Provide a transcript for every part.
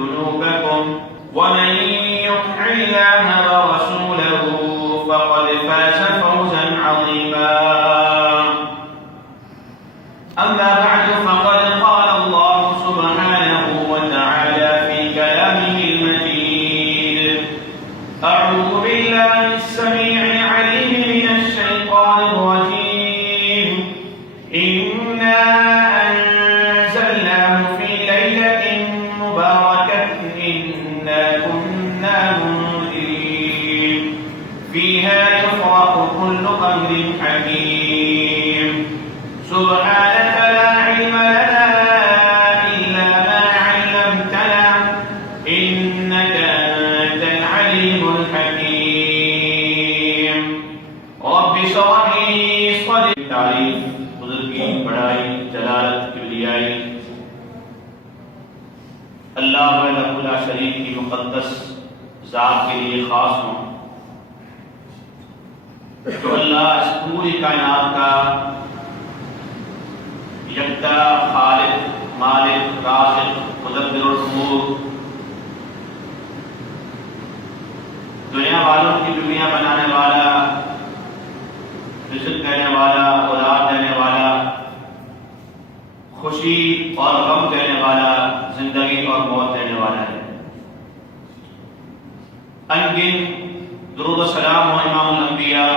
جنوبكم ومن يطع الله ورسوله فقد فاز فوزا عظيما. أما بعد فقد قال الله سبحانه وتعالى في كلامه المجيد: أعوذ بالله السميع العليم من الشيطان الرجيم. إنا أنزلناه في ليلة مباركة إنا كنا منذرين فيها يفرق كل أمر حكيم. سبحانك لا علم لنا إلا ما علمتنا إنك أنت العليم الحكيم. رب اشرح لي صدري. تعریف بزرگی، بڑائی، جلالت، کبریائی اللہ وحدہ لا شریک کی مقدس ذات کے لیے خاص ہوں، جو اللہ اس پوری کائنات کا یکتا خالق، مالک، رازق، مدبر الامور، دنیا والوں کی دنیا بنانے والا، رزق دینے والا، اولاد دینے والا، خوشی اور غم دینے والا، زندگی اور موت دینے والا ہے. انگن درود و سلام ہو امام الانبیاء،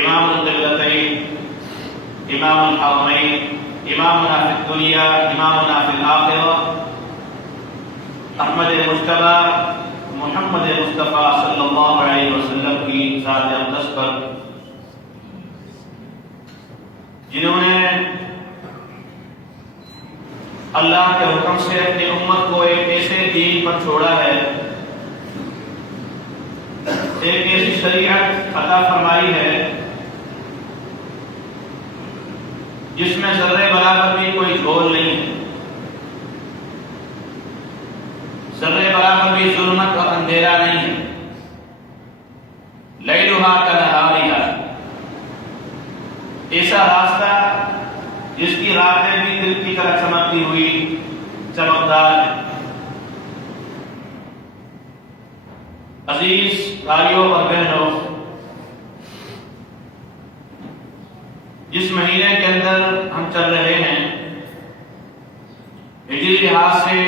امام القبلتین، امام الحرمین، امامنا فی الدنیا، امامنا فی الآخرہ، احمد مجتبی محمد مصطفیٰ صلی اللہ علیہ وسلم کی ذات اقدس پر، جنہوں نے اللہ کے حکم سے اپنی امت کو ایک ایسے دین پر چھوڑا ہے، ایک ایسی شریعت عطا فرمائی ہے جس میں ذرے برابر بھی کوئی جھول نہیں ہے، ذرے برابر بھی ظلمت اور اندھیرا نہیں ہے. لیلھا کنہاریھا، ایسا راستہ جس کی راتیں بھی دل کی طرح چمکتی ہوئی چمکدار ہے. عزیز بھائیوں اور بہنوں، جس مہینے کے اندر ہم چل رہے ہیں، ہجری لحاظ سے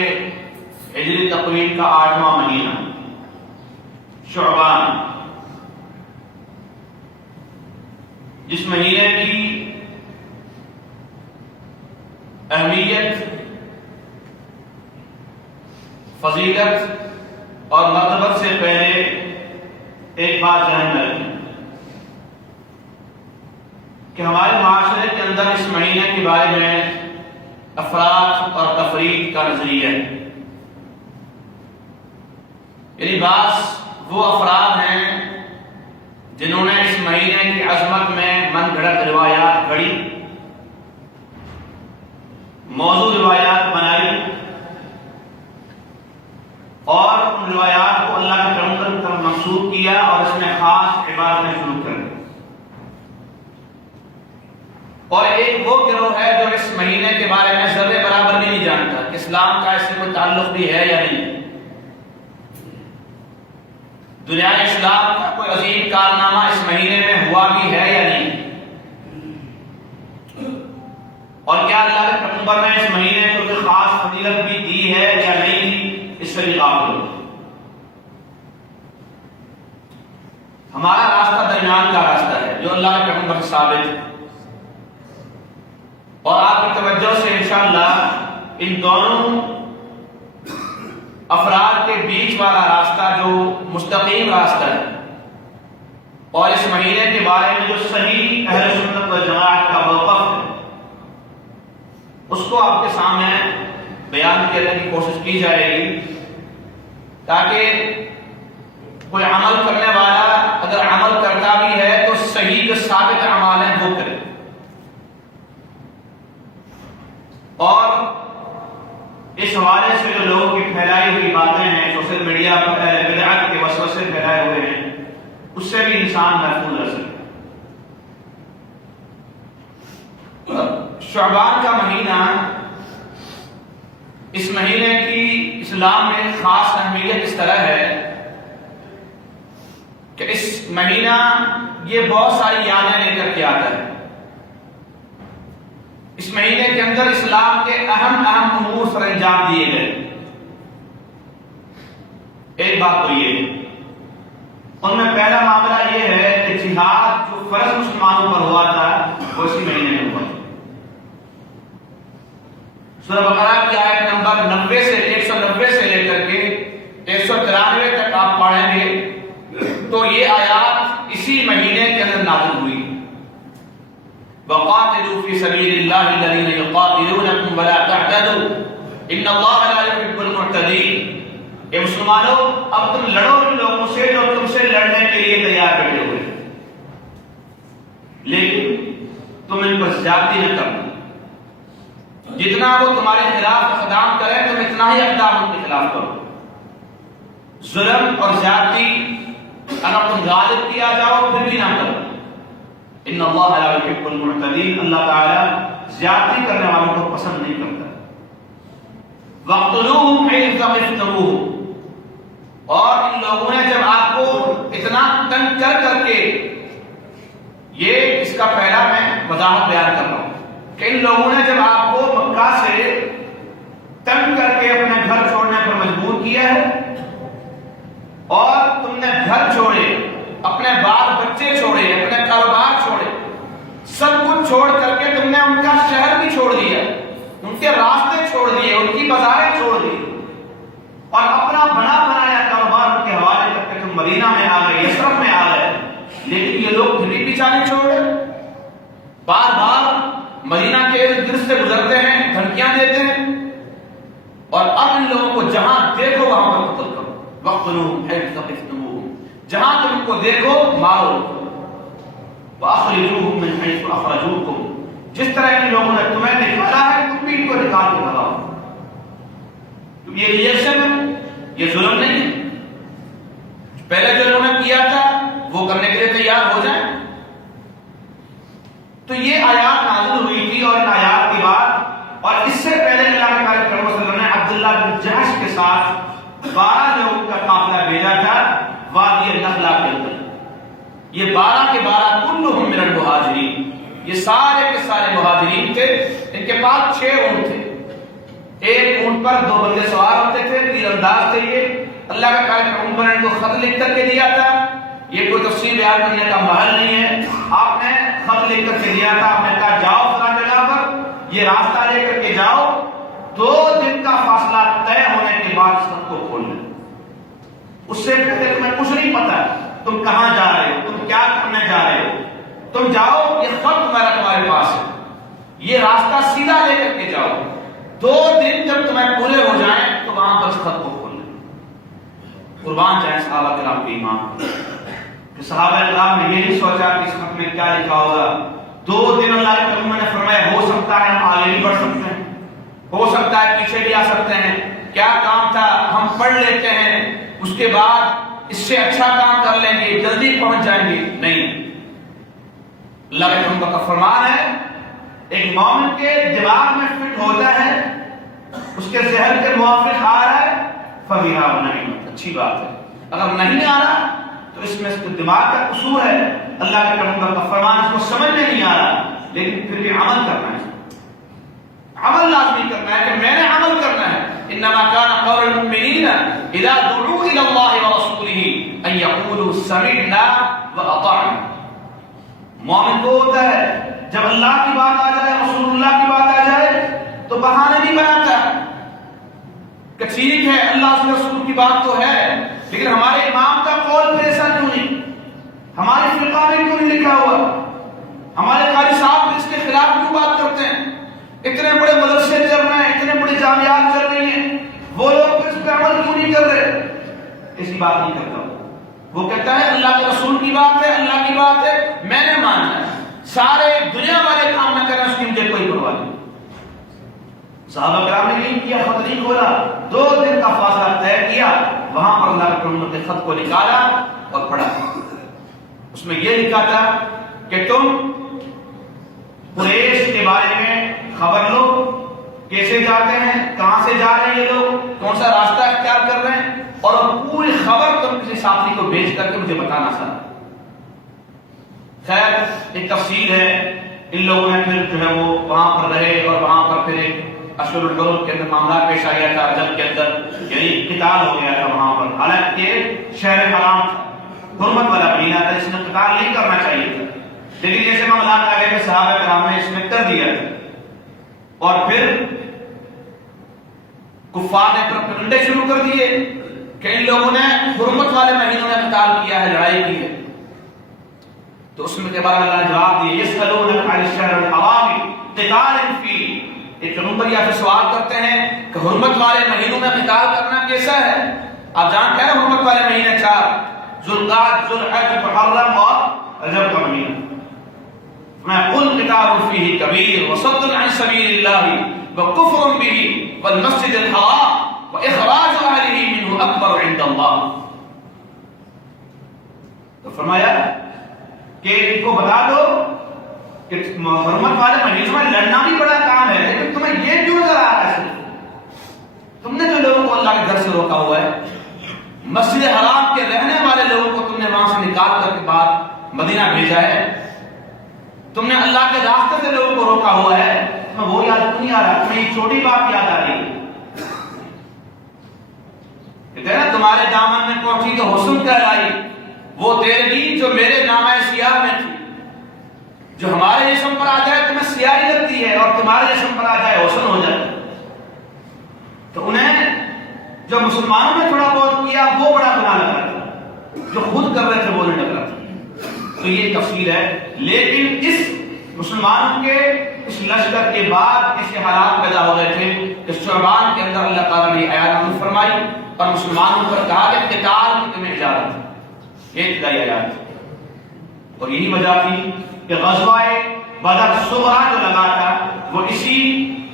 ہجری تقویم کا 8واں مہینہ شعبان، جس مہینے کی اہمیت، فضیلت اور مرتبت سے پہلے ایک بات ذہن میں رکھیں کہ ہمارے معاشرے کے اندر اس مہینے کے بارے میں افراد اور تفریق کا نظریہ ہے. یعنی بعض وہ افراد ہیں جنہوں نے اس مہینے کی عظمت میں من گھڑت روایات گھڑی، موضوع روایات بنائی اور ان روایات کو اللہ کے پیغمبر کی طرف منسوب کیا اور اس میں خاص عبادتیں شروع کر دی. اور ایک وہ گروہ ہے جو اس مہینے کے بارے میں ذرے برابر بھی نہیں جانتا کہ اسلام کا اس سے کوئی تعلق بھی ہے یا نہیں، دنیا اسلام کا کوئی عظیم کارنامہ اس مہینے میں ہوا بھی ہے یا نہیں، اور کیا اللہ کے پیغمبر نے اس مہینے کو کوئی خاص فضیلت بھی دی ہے یا نہیں، اس سے بھی غافل ہو. ہمارا راستہ درمیان کا راستہ ہے جو اللہ کے پیغمبر سے ثابت ہے، اور آپ کی توجہ سے انشاءاللہ ان دونوں افراد کے بیچ والا راستہ جو مستقیم راستہ ہے اور اس مہینے کے بارے میں جو صحیح اہل سنت والجماعت کا موقف ہے، اس کو آپ کے سامنے بیان کرنے کی کوشش کی جائے گی، تاکہ کوئی عمل کرنے والا اگر عمل کرتا بھی ہے تو صحیح جو ثابت اعمال ہیں وہ کرے. اور اس حوالے سے جو لوگوں کی پھیلائی ہوئی باتیں ہیں سوشل میڈیا پر بدعت کے وسوسے پھیلائے ہوئے ہیں، اس سے بھی انسان محفوظ رہ سکے. شعبان کا مہینہ اس مہینے کی اسلام میں خاص اہمیت اس طرح ہے کہ اس مہینہ یہ بہت ساری یادیں لے کر کے آتا ہے. اس مہینے کے اندر اسلام کے اہم امور سر انجام دیے گئے. ایک بات تو یہ ان میں پہلا معاملہ یہ ہے کہ جہاد جو فرض مسلمانوں پر ہوا تھا وہ اسی مہینے میں ہوا. سورہ بقرہ کی آیت نمبر 90 سے 190 سے لے کر کے 193 تک آپ پڑھیں گے تو یہ آیات اسی مہینے کے اندر نازل ہوئی. وَقَاتِلُوا فِي سَبِيلِ اللَّهِ الَّذِينَ يُقَاتِلُونَكُمْ وَلَا تَعْتَدُوا إِنَّ اللَّهَ لَا يُحِبُّ الْمُعْتَدِينَ. اے مسلمانوں اب تم لڑو ان لوگوں سے جو تم سے لڑنے کے لیے تیار بیٹھے ہوئے، لیکن تم ان پر زیادتی نہ کرنا. جتنا وہ تمہارے خلاف اقدام کریں تم اتنا ہی اقدام ان کے خلاف کرو. ظلم اور زیادتی اگر تم غالب کیا جاؤ پھر بھی نہ کرو. ان اللہ لا يحب المعتدین، اللہ تعالی زیادتی کرنے والوں کو پسند نہیں کرتا. وَاقْتُلُوهُمْ حَيْثُ ثَقِفْتُمُوهُمْ، اور ان لوگوں نے جب آپ کو اتنا تنگ کر کے، یہ اس کا پہلا میں وضاحت بیان کر رہا ہوں کہ ان لوگوں نے جب آپ کو مکہ سے تنگ کر کے اپنے گھر چھوڑنے پر مجبور کیا ہے اور تم نے گھر چھوڑے، اپنے بال بچے چھوڑے، اپنے کاروبار چھوڑے، سب کچھ چھوڑ کر کے تم نے ان کا شہر بھی چھوڑ دیا، ان کے راستے چھوڑ دیے، ان کی بازاریں چھوڑ دی اور اپنا بنا بنایا کاروبار ان کے حوالے کر کے تم مدینہ میں آ گئے، یثرب میں آ گئے. لیکن یہ لوگ پھر بھی پیچھا نہیں چھوڑ رہے، بار بار مدینہ کے ارد گرد سے گزرتے ہیں، دھمکیاں دیتے ہیں، اور اب ان لوگوں کو جہاں دیکھو وہاں پر قتل کرو. وَاقْتُلُوهُمْ حَيْثُ ثَقِفْتُمُوهُمْ، جہاں تم کو دیکھو مارو. وَأَخْرِجُوهُمْ مِنْ حَيْثُ أَخْرَجُوكُمْ، جس طرح ان لوگوں نے تمہیں نکالا ہے تم بھی ان کو نکال کے بھگاؤ. یہ ریئیکشن ہے، یہ ظلم نہیں ہے. پہلے جو انہوں نے کیا تھا وہ کرنے کے لیے تیار ہو جائیں. تو یہ آیات نازل ہوئی تھی اور ان آیات کے بعد اور اس سے پہلے اللہ کے پیارے پیغمبر صلی اللہ علیہ وسلم نے عبداللہ بن جحش کے ساتھ 12 لوگوں کا قافلہ بھیجا تھا وادی نخلا کے اندر. یہ 12 کے 12 کلہم من المہاجرین، یہ سارے کے سارے مہاجرین تھے. ان کے پاس 6 اونٹ تھے، ایک اونٹ پر 2 بندے سوار ہوتے تھے، تیر انداز تھے. یہ اللہ کا پیارے پیغمبر نے ان کو خط لکھ کر کے دیا تھا. یہ کوئی تفصیل بیان کرنے کا محل نہیں ہے. آپ نے خط لکھ کر کے دیا تھا، آپ نے کہا جاؤ فلاں جگہ پر، یہ راستہ لے کر کے جاؤ، 2 دن کا فاصلہ طے ہونے کے بعد اس خط کو کھول لیں. اس سے پہلے تمہیں کچھ نہیں پتا تم کہاں جا رہے ہو، تم کیا کرنے جا رہے ہو. تم جاؤ، یہ خط تمہارے پاس ہے، یہ راستہ سیدھا لے کر کے جاؤ. 2 دن جب تمہیں پورے ہو جائیں تو وہاں پر اس خط کو کھول لیں. قربان جائیں صحابہ کرام کے ایمان کہ صحابہ کرام نے یہ نہیں سوچا کہ اس خط میں کیا لکھا ہوگا. 2 دن اللہ کے پیغمبر نے فرمایا ہو سکتا ہے ہم آگے بھی بڑھ سکتے ہیں، ہو سکتا ہے پیچھے بھی آ سکتے ہیں. کیا کام تھا ہم پڑھ لیتے ہیں، اس کے بعد اس سے اچھا کام کر لیں گے، جلدی پہنچ جائیں گے. نہیں، اللہ کے پیغمبر کا فرمان ہے ایک مومن کے دماغ میں فٹ ہوتا ہے، اس کے ذہن کے موافق آ رہا ہے فبیہا ونعم، اچھی بات ہے. اگر نہیں آ رہا تو اس میں اس کے دماغ کا قصور ہے. اللہ کے پیغمبر کا فرمان اس کو سمجھ میں نہیں آ رہا، لیکن پھر بھی عمل کرنا ہے، عمل لازمی کرنا ہے کہ میں نے عمل کرنا ہے. انما كان قول المؤمنين اذا دعوا الى الله ورسوله ان يقولوا سمعنا واطعنا. مومن کو ہوتا ہے جب اللہ کی بات آ جائے، رسول اللہ کی بات آ جائے تو بہانے نہیں بناتا کہ ٹھیک ہے اللہ سے رسول کی بات تو ہے لیکن ہمارے امام کا قول پھر ایسا کیوں نہیں، ہمارے فقہ میں کیوں نہیں لکھا ہوا، ہمارے قاری صاحب اس کے خلاف کیوں بات کرتے ہیں. اتنے بڑے مدرسے چل رہے ہیں، اتنے بڑی جامعات چل رہی ہیں، وہ لوگ اس پہ عمل کیوں نہیں کر رہے. ایسی بات نہیں کرتا. وہ کہتا ہے اللہ کے رسول کی بات ہے، اللہ کی بات ہے، میں نے ماننا ہے. سارے دنیا والے کام نہ کریں اس کی مجھے کوئی پرواہ نہیں. صحابہ کرام نے نہیں کیا، خط نہیں کھولا، 2 دن کا فاصلہ طے کیا، وہاں پر اللہ کے پیغمبر کے خط کو نکالا اور پڑھا. اس میں یہ لکھا تھا کہ تم قریش کے بارے میں خبر لو، کیسے جاتے ہیں، کہاں سے جا رہے ساتھی کو بیچ کر کے مجھے بتانا سر. خیر ایک تفصیل ہے، ان لوگوں نے پھر جو ہے وہ وہاں پر رہے اور وہاں پر پھر ایک اشہر الحرم کے اندر معاملہ پیش آیا تھا، رجب کے اندر یعنی قتال ہو گیا تھا وہاں پر. حالانکہ شہر حرام تھا، حرمت والا مہینہ تھا، اس میں قتال نہیں کرنا چاہیے تھا، لیکن جیسے معاملات آ گئے کہ صحابہ کرام نے اس میں کر دیا تھا. اور پھر کفار نے پرپگنڈے شروع کر دیے کہ ان لوگوں نے حرمت والے مہینوں میں قتال کیا ہے، لڑائی کی ہے. تو اس میں کے بعد اللہ نے جواب دیا یسألونک عن الشہر الحرام قتال فیہ. ایک پیغمبر یا پھر سوال کرتے ہیں کہ حرمت والے مہینوں میں قتال کرنا کیسا ہے؟ آپ جانتے ہیں حرمت والے مہینے 4 ذوالقعدہ، ذوالحج، محرم اور رجب کا مہینہ. میں قل قتال فیہ کبیر وصد عن سبیل اللہ وکفر بہ والمسجد الحرام واخراج اہلہ منہ اکبر عند اللہ. تو فرمایا کہ ان کو بتا دو کہ حرمت والے مہینوں میں لڑنا بھی بڑا کام ہے، لیکن تمہیں یہ کیوں نظر آ رہا ہے؟ تم نے جو لوگوں کو اللہ کے گھر سے روکا ہوا ہے، مسجد حرام کے رہنے والے لوگوں کو تم نے وہاں سے نکال کر کے بعد مدینہ بھیجا ہے، تم نے اللہ کے راستے سے لوگوں کو روکا ہوا ہے، تمہیں وہ یاد کیوں نہیں آ رہا؟ تمہیں یہ چھوٹی بات یاد آ رہی ہے. کہتے ہیں نا تمہارے دامن میں پہنچی تو حسن کہلائی، وہ تیرے نہیں جو میرے نامہ سیاہ میں تھی. جو ہمارے جسم پر آ جائے تمہیں سیاہی لگتی ہے، اور تمہارے جسم پر آ جائے حسن ہو جاتا ہے. تو انہیں جو مسلمانوں نے تھوڑا بہت کیا وہ بڑا گناہ لگا تھا، جو خود کر رہے تھے وہ نہیں لگ رہا تھا. تو یہ تفصیل ہے. لیکن اس مسلمانوں کے اس لشکر کے بعد ایسے حالات پیدا ہو گئے تھے کہ شعبان کے اندر اللہ تعالیٰ نے آیات نازل فرمائی اور مسلمانوں پر کہا کہ قتال کی تمہیں اجازت ہے. یہ ابتدائی آیات تھی. اور یہی وجہ تھی کہ غزوہ بدر صغریٰ جو لگا تھا وہ اسی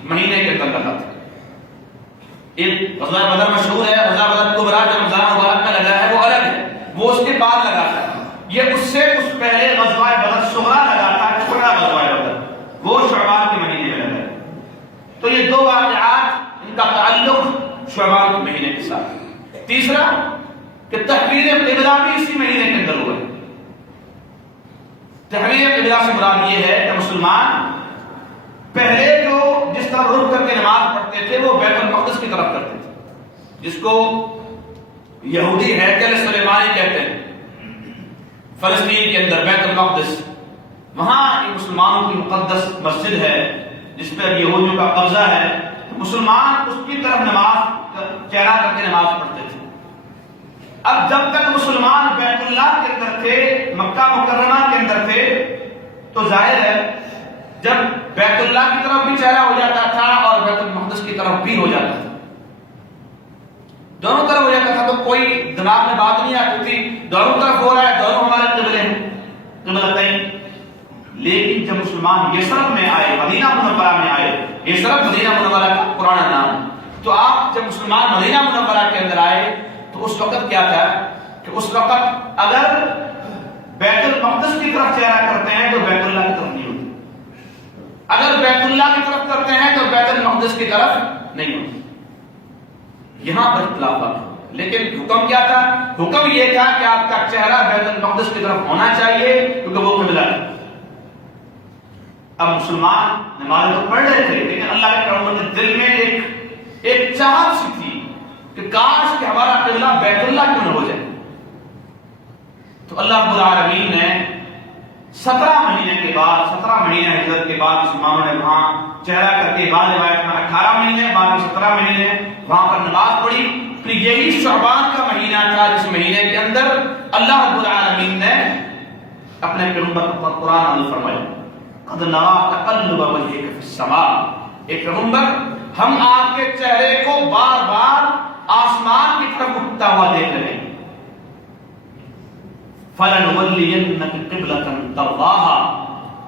مہینے کے اندر لگا تھا. ایک غزوہ بدر مشہور ہے، غزوہ بدر کبریٰ جو رمضان مبارک میں لگا ہے وہ الگ ہے، وہ اس کے بعد لگا تھا. یہ اس سے کچھ پہلے غزوہ بدر صغریٰ لگا تھا، چھوٹا غزوہ بدر، وہ شعبان کے مہینے میں لگا. تو یہ دو واقعات ان کا تعلق شعبان کے مہینے کے ساتھ. تیسرا کہ تحویل قبلہ بھی اسی مہینے کے اندر ہوا ہے. تحویل قبلہ سے مراد یہ ہے کہ مسلمان پہلے جو جس طرح رخ کر کے نماز پڑھتے تھے وہ بیت المقدس کی طرف کرتے تھے، جس کو یہودی ہیکل سلیمانی کہتے ہیں. فلسطین کے اندر بیت المقدس، وہاں ایک مسلمانوں کی مقدس مسجد ہے جس پر یہودیوں کا قبضہ ہے. مسلمان اس کی طرف نماز چہرہ کر کے نماز پڑھتے تھے. اب جب تک مسلمان بیت اللہ کے اندر تھے، مکہ مکرمہ کے اندر تھے، تو ظاہر ہے جب بیت اللہ کی طرف بھی چہرہ ہو جاتا تھا اور بیت المقدس کی طرف بھی ہو جاتا تھا، دونوں طرف ہو جاتا تھا، تو کوئی دماغ میں بات نہیں آتی تھی دونوں طرف ہو رہا ہے، دونوں ہمارے قبلے ہیں، قبلتین. لیکن جب مسلمان یثرب میں آئے، مدینہ منورہ میں آئے، یثرب مدینہ منورہ کا پرانا نام، تو آپ جب مسلمان مدینہ منورہ کے اندر آئے تو اس وقت کیا تھا کہ اس وقت اگر بیت المقدس کی طرف چہرہ کرتے ہیں تو بیت اللہ کی طرف نہیں ہوتی، اگر بیت اللہ کی طرف کرتے ہیں تو بیت المقدس کی طرف نہیں ہوتی. یہاں پر اختلافات. لیکن حکم کیا تھا؟ حکم یہ تھا کہ آپ کا چہرہ بیت المقدس کی طرف ہونا چاہیے کیونکہ وہ قبلہ ہے. اب مسلمان نماز تو پڑھ رہے تھے، لیکن اللہ کے پیغمبر کے دل میں ایک چاہت سی تھی کہ کاش کہ ہمارا قبلہ بیت اللہ کیوں نہ ہو جائے. تو اللہ رب العالمین نے 17 مہینے کے بعد، 17 مہینے ہجرت کے بعد مسلمانوں نے وہاں چہرہ کر کے، بعض روایت میں 18 مہینے، بعد میں 17 مہینے وہاں پر نماز پڑھی. پھر یہی شعبان کا مہینہ تھا جس مہینے کے اندر اللہ رب العالمین نے اپنے پیغمبر پر قرآن نازل فرمایا. قد نرى تقلب وجهك في السماء. ایک پیغمبر ہم آپ کے چہرے کو بار بار آسمان کی طرف اٹھتا ہوا دیکھ رہے ہیں. فَلَنُوَلِّيَنَّكَ قِبْلَةً تَرْضَاهَا.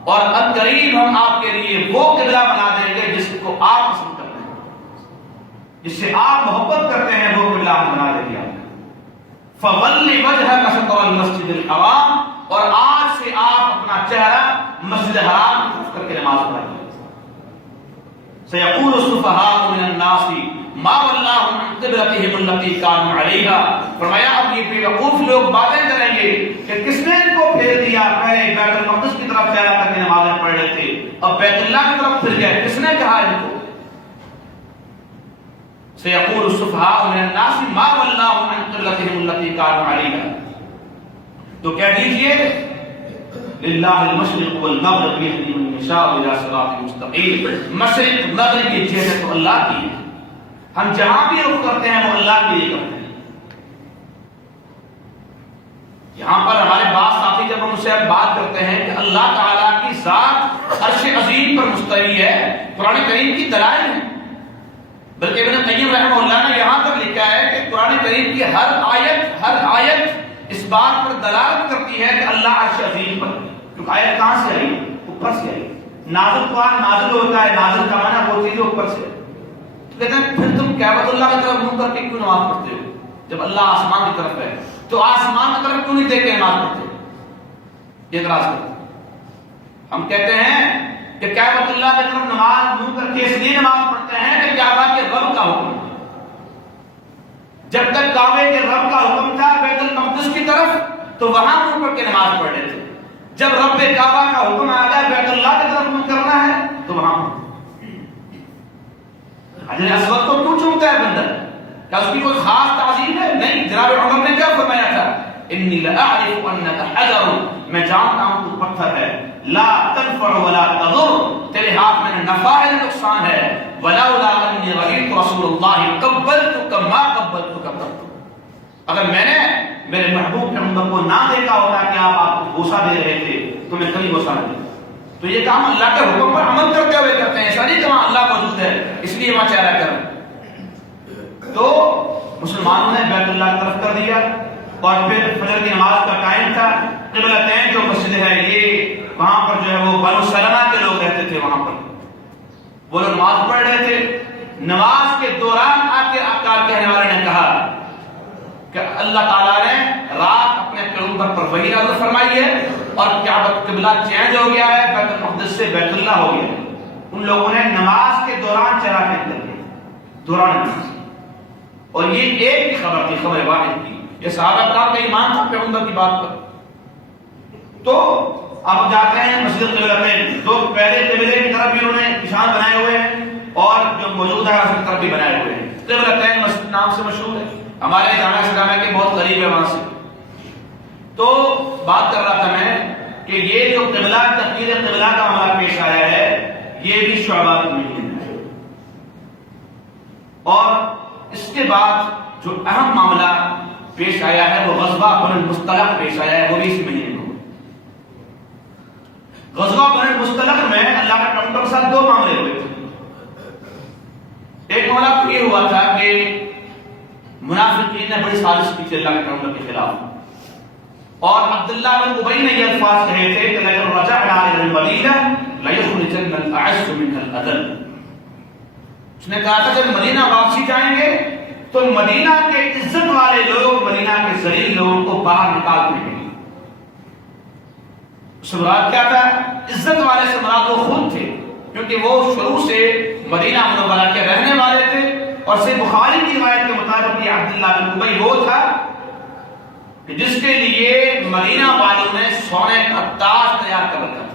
اور اب قریب ہم آپ کے لیے وہ قبلہ بنا دیں گے جس کو آپ پسند کرتے ہیں، جس سے آپ محبت کرتے ہیں، وہ قبلہ ہم بنا دیں گے. فَوَلِّ وَجْهَكَ شَطْرَ الْمَسْجِدِ الْحَرَامِ. اور آج سے آپ اپنا چہرہ مسجد حرام کی طرف کر کے نماز پڑھیں. سَيَقُولُ السُّفَهَاءُ مِنَ النَّاسِ ما واللہم عن قبلتہم التی کانوا علیہا، فرمایا اب یہ بیوقوف لوگ باتیں کریں گے کہ کس نے ان کو پھیر دیا، پہلے بیت المقدس کی طرف جایا کرتے نمازیں پڑھ رہے تھے، اب بیت اللہ کی طرف پھر گئے، کس نے کہا ان کو؟ سیقول السفہاء من الناس ما واللہم عن قبلتہم التی کانوا علیہا، تو کہہ دیجئے للہ المشرق والمغرب یہدی من یشاء الی صراط مستقیم، مشرق مغرب کی جہت تو اللہ کی ہے، ہم جہاں بھی رخ کرتے ہیں وہ اللہ کے لیے کرتے ہیں۔ یہاں پر ہمارے بعض ساتھی جب ہم ان سے بات کرتے ہیں کہ اللہ تعالیٰ کی ذات عرش عظیم پر مستوی ہے، قرآن کریم کی دلائل ہیں، بلکہ ابن قیم رحمہ اللہ نے یہاں تک لکھا ہے کہ قرآن کریم کی ہر آیت اس بات پر دلالت کرتی ہے کہ اللہ عرش عظیم پر، کیونکہ آیت کہاں سے آئی؟ اوپر سے آئی۔ نازل قرآن نازل ہوتا ہے، نازل کا معنی وہ چیز اوپر سے، تو کہتے ہیں پھر تم کعبۃ اللہ کی طرف منہ کر کے کیوں نماز پڑھتے ہو جب اللہ آسمان کی طرف ہے؟ تو آسمان کی طرف کیوں نہیں دیکھ کے نماز پڑھتے؟ یہ اعتراض کرتے ہیں۔ ہم کہتے ہیں کہ کعبۃ اللہ کی طرف نماز منہ کر کے اس لیے نماز پڑھتے ہیں کہ کعبہ کے رب کا حکم ہے، جب تک کعبے کے رب کا حکم تھا بیت المقدس کی طرف تو وہاں منہ کر کے نماز پڑھ رہے تھے، جب رب کعبہ کا حکم آ گیا بیت اللہ کی طرف منہ کرنا ہے تو وہاں حجر اسود کو کیوں چومتا ہے بندہ؟ کیا اس کی کوئی خاص تعظیم ہے؟ نہیں، جناب عمر نے کیا فرمایا تھا؟ انی لاعرف انک حجر، میں جانتا ہوں تو پتھر ہے، لا تنفع ولا تضر، تیرے ہاتھ میں نفع ہے نقصان ہے، ولولا انی رأیت رسول اللہ قبلتک ما قبلتک قط، اگر میں نے میرے محبوب پیغمبر کو نہ دیکھا ہوتا کہ آپ کو بوسہ دے رہے تھے تو میں کبھی بوسہ نہیں دیتا۔ تو یہ کام اللہ کے حکم پر عمل کرتے ہوئے کرتے ہیں، ایسا نہیں کہ وہاں اللہ موجود ہے اس لیے وہاں چہرہ کریں۔ تو مسلمانوں نے بیت اللہ کی طرف کر دیا، اور پھر فجر کی نماز کا ٹائم تھا، قبلتین جو مسجد ہے یہ وہاں پر جو ہے وہ بنو سلمہ کے لوگ رہتے تھے، وہاں پر وہ لوگ نماز پڑھ رہے تھے۔ نماز کے دوران آ کے آقا کہنے والے نے کہا کہ اللہ تعالیٰ نے رات اپنے پیغمبر پر وحی نازل فرمائی ہے اور کعبۃ قبلہ چینج ہو گیا ہے، بیت المقدس سے بیت اللہ ہو گیا ہے۔ ان لوگوں نے نماز کے دوران چہرہ پھیر کر دیا، دوران نماز، اور یہ ایک ہی خبر تھی، خبر واحد تھی، یہ صحابہ کرام کا ایمان تھا پیغمبر کی بات پر۔ تو اب جاتے ہیں مسجد قبلتین، تو پہلے قبلے کی طرف بھی انہوں نے نشان بنائے ہوئے ہیں اور جو موجود ہے اس کی طرف بھی بنائے ہوئے ہیں۔ قبلتین مسجد نام سے مشہور ہے، ہمارے جامعہ اسلامیہ کے بہت قریب ہے وہاں سے۔ تو بات کر رہا تھا میں کہ یہ جو قبلہ تغییر قبلہ کا معاملہ پیش آیا ہے یہ بھی شعبات میں ہے، اور اس کے بعد جو اہم معاملہ پیش آیا ہے وہ غزوہ بنو المصطلق پیش آیا ہے، وہ بھی اس مہینے میں۔ غزوہ بنو المصطلق میں اللہ کے پیغمبر کے ساتھ دو معاملے ہوئے تھے۔ ایک معاملہ تو یہ ہوا تھا کہ منافقین نے بڑی سازش کی تھی اللہ کے پیغمبر کے خلاف، اور عبداللہ بن ابی نے یہ الفاظ کہے تھے کہ لئن رجعنا الى المدینہ لیخرجن الاعز منها الاذل، اس نے کہا تھا جب مدینہ واپسی جائیں گے تو مدینہ کے عزت والے لوگ مدینہ کے ذلیل لوگوں کو باہر نکال دیں گے۔ اس سے مراد کیا تھا؟ عزت والے سے مراد وہ خود تھے، کیونکہ وہ شروع سے مدینہ منورہ کے رہنے والے تھے، اور سے بخاری کی روایت کے مطابق یہ عبداللہ بن ابی وہ تھا کہ جس کے لیے مدینہ والوں نے سونے کا تاج تیار کر رکھا تھا،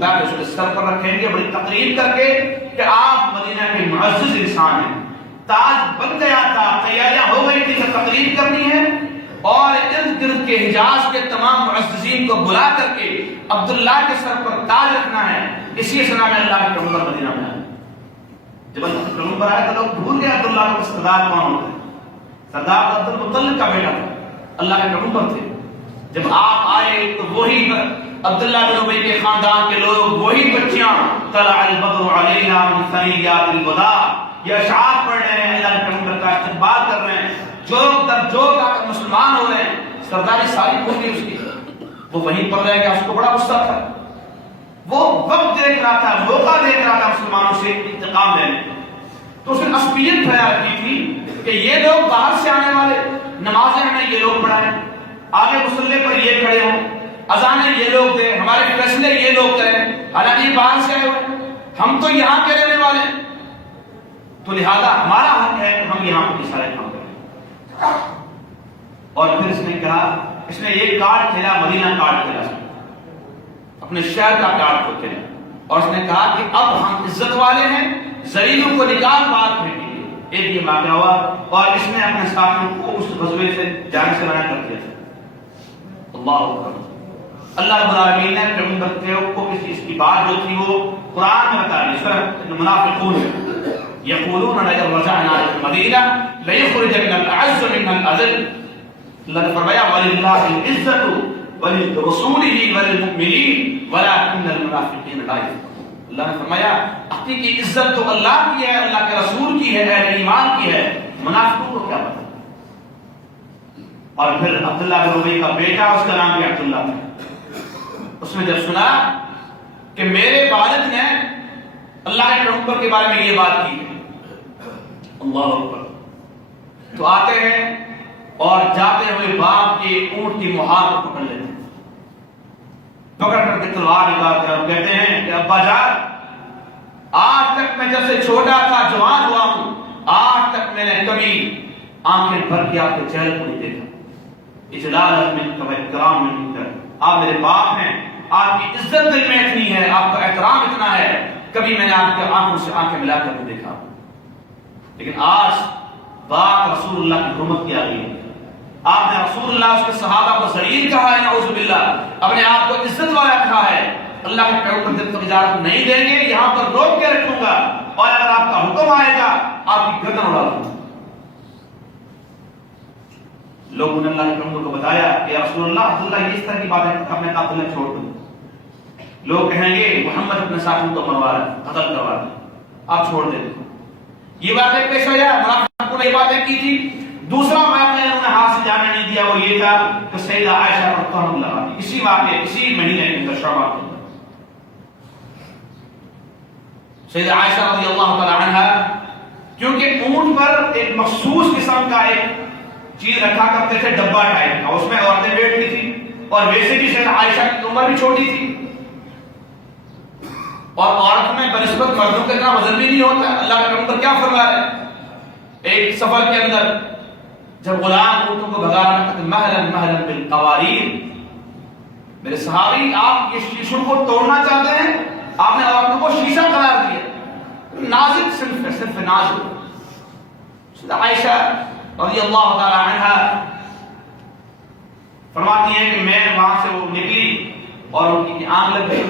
تاکہ اس کے سر پر رکھیں گے بڑی تقریر کر کے کہ آپ مدینہ کے معزز انسان ہیں۔ تاج بن گیا تھا، تیاریاں ہو گئی تھی کہ تقریر کرنی ہے، اور ارد گرد کے حجاز کے تمام معززین کو بلا کر کے عبداللہ کے سر پر تاج رکھنا ہے۔ اسی سنا میں اللہ کے پیغمبر مدینہ میں آئے۔ جب اللہ کے پیغمبر آئے تو لوگ بھول گئے عبداللہ کا سردار کون ہوتا ہے۔ سردار عبد المطلب کا بیٹا تھا، اللہ کے پیغمبر تھے۔ جب آپ آئے تو وہی عبداللہ بن ابی کے خاندان کے لوگ، وہی بچیاں طلع البدر علینا من ثنیات الوداع، یہ اشعار پڑھ رہے ہیں، اللہ کے پیغمبر کا استقبال کر رہے ہیں، جوک در جوک آ کر مسلمان ہو رہے ہیں۔ سرداری ساری بھول گئی اس کی، وہ وہیں پر رہ گیا، اس کو بڑا غصہ تھا، وہ وقت دیکھ رہا تھا، موقع دیکھ رہا تھا مسلمانوں سے انتقام لینے۔ تو اس نے عصبیت پھیلا رکھی تھی کہ یہ لوگ باہر سے آنے والے، نمازیں ہمیں یہ لوگ پڑھائیں، آگے مصلی پر یہ کھڑے ہوں، اذانیں یہ لوگ دیں، ہمارے فیصلے یہ لوگ کریں، حالانکہ یہ باہر سے آئے ہوئے، ہم تو یہاں کے رہنے والے ہیں، تو لہذا ہمارا حق ہے کہ ہم یہاں پر سارے کام کریں۔ اور پھر اس نے کہا، اس نے یہ کارڈ کھیلا، مدینہ کارڈ کھیلا، اپنے شہر کا کارڈ کو کھیلا، اور اس نے کہا کہ اب ہم عزت والے ہیں، ذلیلوں کو نکال باہر پھینکیں گے۔ ایک یہ واقعہ ہوا، اور اس نے اپنے ساتھیوں کو اس غزوے سے جانے سے منع کر دیا تھا۔ اللہ اکبر۔ اللہ رب العالمین نے پیغمبر کو اس کی بات جو تھی وہ قرآن میں بتا دی، سورۃ المنافقون یقولون لئن رجعنا الى المدینہ لیخرجن الاعز منها الاذل۔ اللہ نے فرمایا وللہ العزۃ ولرسولہ وللمؤمنین ولکن المنافقین لا یفقہون۔ اللہ نے فرمایا حقیقی عزت تو اللہ کی ہے، اللہ کے رسول کی ہے، اہل ایمان کی ہے، منافقوں کو کیا پتا۔ اور پھر عبداللہ بن ابی کا بیٹا، اس کا نام بھی عبداللہ تھا، اس نے جب سنا کہ میرے والد نے اللہ کے پیغمبر کے بارے میں یہ بات کی ہے، اللہ اکبر، تو آتے ہیں اور جاتے ہوئے باپ کے اونٹ کی مہار کو پکڑ لیتے ہیں، پکڑ کر کے تلوار نکالتے ہیں اور کہتے ہیں کہ ابا جان، آج تک میں جب سے چھوٹا تھا جوان ہوا ہوں، آج تک میں نے کبھی آنکھیں بھر کے آپ کے چہرے کو نہیں دیکھا، اجلال منک و اکرام منک، آپ میرے باپ ہیں، آپ کی عزت دل میں اتنی ہے، آپ کا احترام اتنا ہے، کبھی میں نے آپ کے آنکھوں سے آنکھیں ملا کر نہیں دیکھا۔ لیکن آج بات رسول اللہ کی حرمت کی آ گئی ہے، آپ نے رسول اللہ اس کے صحابہ کو ذلیل کہا ہے، نعوذ باللہ، اپنے آپ کو عزت والا کہا ہے۔ اللہ کے پیغمبر جب تک اجازت نہیں دیں گے یہاں پر روک کے رکھوں گا، اور اگر آپ کا حکم آئے گا آپ کی گردن اڑا دوں گا۔ لوگوں نے اللہ کے پیغمبر کو بتایا کہ یا رسول اللہ، عبداللہ یہ اس طرح کی بات ہے کہ میں عبداللہ چھوڑ دوں، لوگ کہیں گے محمد اپنے ساتھیوں کو مروا رہا ہے، قتل کروا رہا ہے، آپ چھوڑ دیں۔ یہ باتیں پیش ہو جائے، منافقوں نے یہ باتیں کی تھی۔ دوسرا واقعہ انہوں نے ہاتھ سے جانے نہیں دیا، وہ یہ تھا کہ سیدہ عائشہ رضی اللہ عنہا اسی واقعے اسی مہینے کے اندر شعبان کے اندر سیدہ عائشہ رضی اللہ تعالی عنہا، کیونکہ اونٹ پر ایک مخصوص قسم کا ایک چیز رکھا کرتے تھے، ڈبہ ٹائپ کا، اس میں عورتیں بیٹھتی تھی، اور ویسے بھی سیدہ عائشہ کی عمر بھی چھوٹی تھی، اور عورت میں بنسبت مردوں کے اتنا وزن بھی نہیں ہوتا۔ اللہ کا پیغمبر کیا فرما رہے ہیں ایک سفر کے اندر جب غلام اونٹوں کو بھگا رہا تھا، مہلا مہلا بالقواریر، میرے صحابی آپ یہ شیشوں کو توڑنا چاہتے ہیں، آپ نے عورتوں کو شیشہ قرار دیا، نازک صنف ہے، صنف نازک۔ سیدہ عائشہ رضی اللہ تعالی عنہا فرماتی ہیں کہ میں وہاں سے وہ نکلی اور ان کی آنکھ لگ گئی،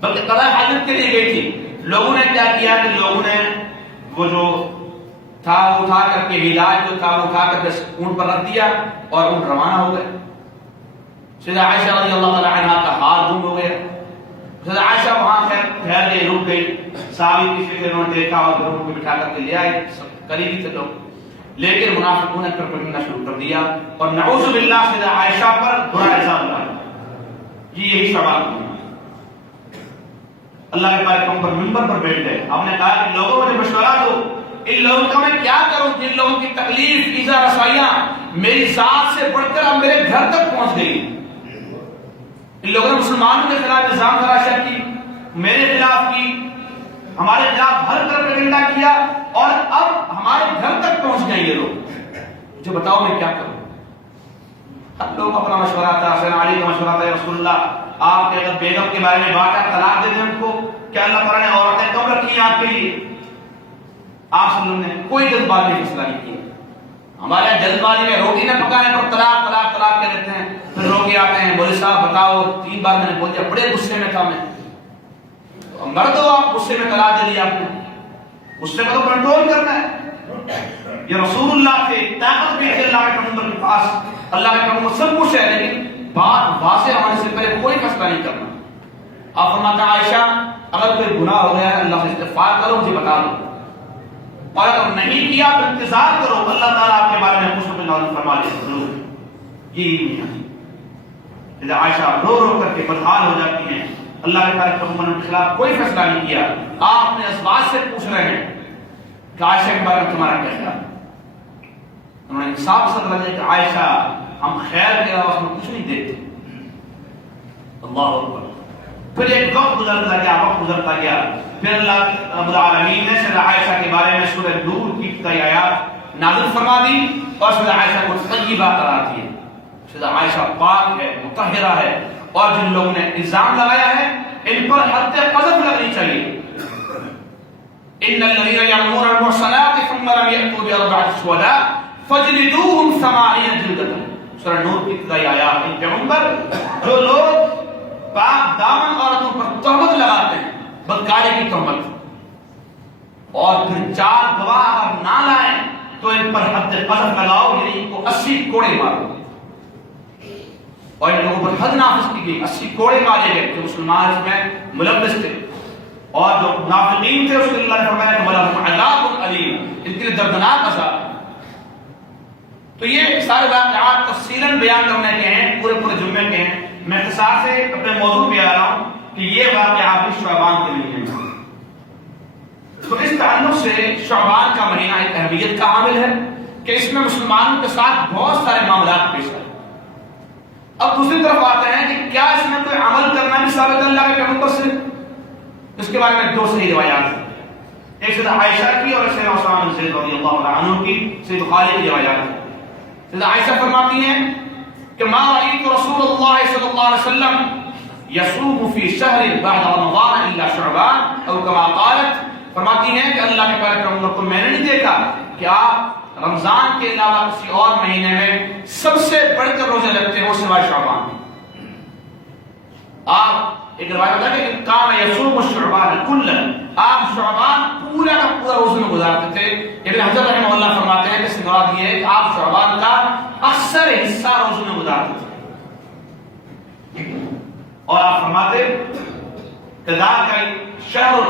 بلکہ قضاء حاجت کے لیے گئی تھی۔ لوگوں نے کیا کیا کہ لوگوں نے وہ جو تھا وہ اٹھا کر کے ہدایت جو تھا وہ اٹھا کر کے اونٹ پر رکھ دیا اور اونٹ روانہ ہو گئے۔ سیدہ عائشہ رضی اللہ تعالی عنہا کا حال گم ہو گیا۔ سیدہ عائشہ وہاں ٹھہر گئی، رک گئی، صحابی کی فکر انہوں نے دیکھا اور گھروں کو بٹھا کر کے لے آئے، قریبی تھے لوگ، لیکن منافقوں نے پھر پڑھنا شروع کر دیا اور نعوذ باللہ سیدہ عائشہ پر برا الزام لگایا۔ یہی سوال اللہ کے پیغمبر منبر پر بیٹھ گئے، آپ نے کہا کہ لوگوں مجھے مشورہ دو، ان لوگوں کا میں کیا کروں جن لوگوں کی تکلیف ایذا رسوائیاں میری ذات سے بڑھ کر اب میرے گھر تک پہنچ گئی۔ ان لوگوں نے مسلمانوں کے خلاف الزام تراشا کی، میرے خلاف کی، ہمارے خلاف ہر طرح پروپیگنڈا کیا، اور اب ہمارے گھر تک پہنچ گئے یہ لوگ، مجھے بتاؤ میں کیا کروں۔ اب لوگ اپنا مشورہ تھا، سیدنا علی کا مشورہ تھا، رسول اللہ آپ کے اگر بیگم کے بارے میں بات ہے طلاق دے دیں ان کو، کیا اللہ تعالیٰ نے عورتیں کم رکھی ہیں آپ کے لیے؟ آپ صلی اللہ علیہ وسلم نے کوئی جلد بازی نہیں فیصلہ نہیں کیا۔ ہمارے یہاں جلد بازی میں روٹی نہ پکانے پر طلاق طلاق طلاق کے رہتے ہیں، پھر رو کے آتے ہیں، مولوی صاحب بتاؤ 3 بار میں نے بول دیا، بڑے غصے میں تھا میں۔ مرد ہو آپ، غصے میں طلاق دے دیا آپ نے، غصے کو تو کنٹرول کرنا ہے۔ یہ رسول اللہ تھے، طاقت بھی تھی اللہ کے پیغمبر کے پاس، اللہ کے پیغمبر سب کچھ ہے، لیکن بات واضح ہونے سے پہلے کوئی فیصلہ نہیں کرنا۔ آپ فرماتے ہیں عائشہ اگر کوئی گناہ ہو گیا ہے اللہ سے استغفار کرو، مجھے بتا دو، اور اگر نہیں کیا تو انتظار کرو، اللہ تعالیٰ آپ کے بارے میں خوشخبری نازل فرما دے ضرور۔ یہی نہیں ہے، عائشہ رو رو کر کے بدحال ہو جاتی ہیں، اللہ کے پیغمبر کے خلاف کوئی فیصلہ نہیں کیا۔ آپ اپنے ازواج سے پوچھ رہے ہیں کہ عائشہ کے بارے میں تمہارا کیا خیال؟ انہوں نے انصاف سے کہا کہ عائشہ ہم خیر کے علاوہ اس میں کچھ نہیں دیکھتے۔ اللہ اکبر۔ پھر ایک وقت گزرتا گیا پھر اللہ رب العالمین نے سیدہ عائشہ کے بارے میں سورہ نور کی کئی آیات نازل فرما دی اور سیدہ عائشہ کو طیبہ قرار دیا. سیدہ عائشہ پاک ہے، مطہرہ ہے، اور جن لوگوں نے الزام لگایا ہے ان پر حد قذف لگنی چاہیے. ان الذين يرمون المحصنات ثم لم يأتوا بأربعة شهداء فاجلدوهم 80 جلدة. سورہ نور کی ابتدائی آیات ہیں. پیغمبر جو لوگ پاک دامن عورتوں پر تہمت لگاتے ہیں، بدکاری کی تہمت، اور پھر 4 گواہ اگر نہ لائیں تو ان پر حد قذف لگاؤ، یعنی ان کو 80 کوڑے مارو. اور ان لوگوں پر حد نافذ کی گئی، 80 کوڑے مارے گئے جو مسلمان اس میں ملوث تھے، اور جو منافقین تھے اس کے اللہ نے فرمایا کہ وَلَهُمْ عَذَابٌ أَلِيمٌ، ان کے لیے دردناک عذاب. تو یہ سارے واقعات تفصیلاً بیان کرنے کے ہیں، پورے جمعے کے ہیں. میں اختصار سے اپنے موضوع پہ آ رہا ہوں کہ یہ واقعات بھی شعبان کے لیے ہیں. تو اس تعلق سے شعبان کا مہینہ ایک اہمیت کا حامل ہے کہ اس میں مسلمانوں کے ساتھ بہت سارے معاملات پیش آئے. اب دوسری طرف آتے ہیں کہ کیا اس میں کوئی عمل کرنا بھی ثابت ہے اللہ کے پیغمبر سے؟ اس کے بارے میں 2 صحیح روایات ہیں، ایک سیدہ عائشہ کی اور سیدہ اسامہ بن زید رضی اللہ عنہ کی، سید بخاری کی روایات ہیں. سیدہ عائشہ فرماتی ہیں کہ ما رأيت رسول اللہ صلی اللہ علیہ وسلم يصوم في شهر بعد رمضان الا شعبان او كما قالت. فرماتی ہیں کہ اللہ کے پیغمبر کو میں نے نہیں دیکھا کہ آپ رمضان کے علاوہ کسی اور مہینے میں سب سے بڑھ کر روزے رکھتے ہو سوائے شعبان. آپ ایک روایت ہے کہ کان یصوم شعبان کلا، آپ شعبان پورا کا پورا روزے میں گزارتے تھے. ابن حجر رحمہ اللہ فرماتے ہیں کہ اس مراد یہ ہے کہ آپ شعبان کا اکثر حصہ روزے میں گزارتے تھے. اور آپ فرماتے کہ ذاک شہر،